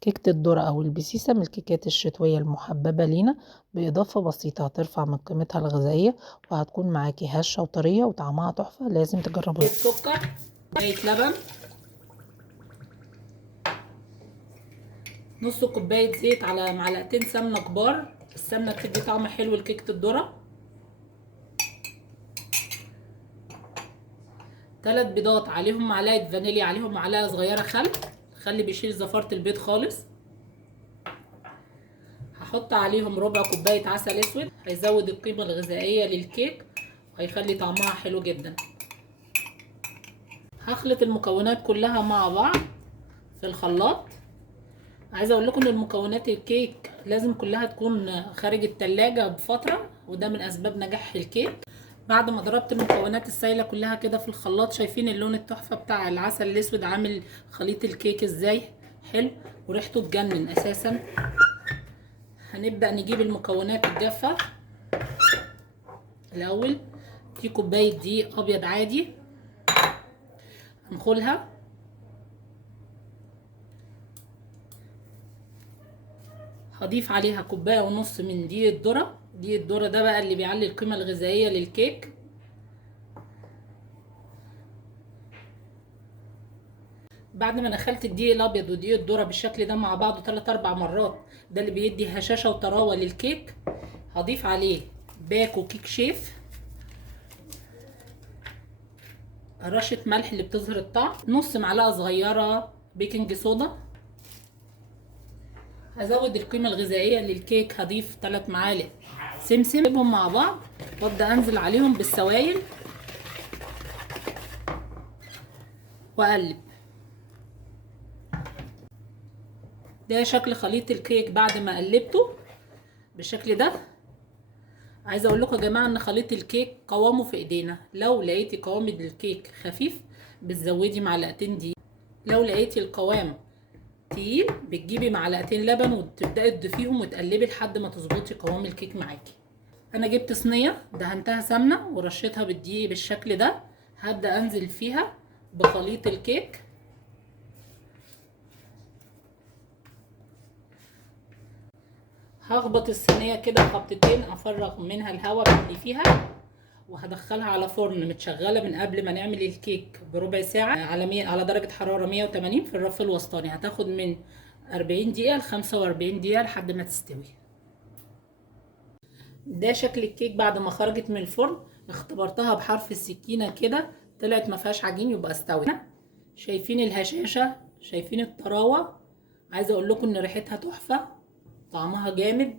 كيكة الذرة أو البسيسة من الكيكات الشتوية المحببة لينا، بإضافة بسيطة هترفع من قيمتها الغذائية وهتكون معاكي هشة وطرية وطعمها تحفة، لازم تجربوها. سكر، كوباية لبن، نص كوباية زيت على معلقتين سمنة كبار. السمنة بتدي طعم حلو لكيكة الذرة. 3 بيضات عليهم معلقة فانيليا، عليهم معلقة صغيرة خل. الخل بيشيل زفارة البيض خالص. هحط عليهم ربع كوباية عسل اسود، هيزود القيمة الغذائية للكيك وهيخلي طعمها حلو جدا. هخلط المكونات كلها مع بعض في الخلاط. عايزه اقول لكم ان المكونات الكيك لازم كلها تكون خارج التلاجة بفترة، وده من اسباب نجاح الكيك. بعد ما ضربت المكونات السايله كلها كده في الخلاط، شايفين اللون التحفه بتاع العسل الاسود عامل خليط الكيك ازاي حلو وريحته تجنن اساسا. هنبدا نجيب المكونات الجافه الاول. دي كوبايه دقيق ابيض عادي هنخلها. هضيف عليها كوبايه ونص من دقيق الذره. دقيق الذره ده بقى اللي بيعلي القيمه الغذائيه للكيك. بعد ما دخلت الدقيق الابيض ودقيق الذره بالشكل ده مع بعض 3 4 مرات، ده اللي بيدي هشاشه وطراوه للكيك، هضيف عليه باكو كيك شيف، رشه ملح اللي بتظهر الطعم، نص معلقه صغيره بيكنج صودا. هزود القيمه الغذائيه للكيك، هضيف 3 معالق سمسم، اجيبهم مع بعض وابدا انزل عليهم بالسوائل واقلب. ده شكل خليط الكيك بعد ما قلبته بالشكل ده. عايزه اقول لكم يا جماعه ان خليط الكيك قوامه في ايدينا. لو لقيتي قوام الكيك خفيف بتزودي معلقتين دقيق، لو لقيتي القوام تقيل بتجيبي معلقتين لبن وتبداي تضيفيهم وتقلبي لحد ما تظبطي قوام الكيك معاكي. انا جبت صينيه دهنتها سمنه ورشيتها بالدقيق بالشكل ده. هبدا انزل فيها بخليط الكيك. هخبط الصينيه كده خبطتين افرغ منها الهواء اللي فيها، وهدخلها على فرن متشغله من قبل ما نعمل الكيك بربع ساعه على درجه حراره 180 في الرف الوسطاني. هتاخد من 40 دقيقه ل 45 دقيقه لحد ما تستوي. ده شكل الكيك بعد ما خرجت من الفرن. اختبرتها بحرف السكينه كده، طلعت ما فيهاش عجين، يبقى استوت. شايفين الهشاشه، شايفين الطراوه. عايزه اقول لكم ان ريحتها تحفه، طعمها جامد.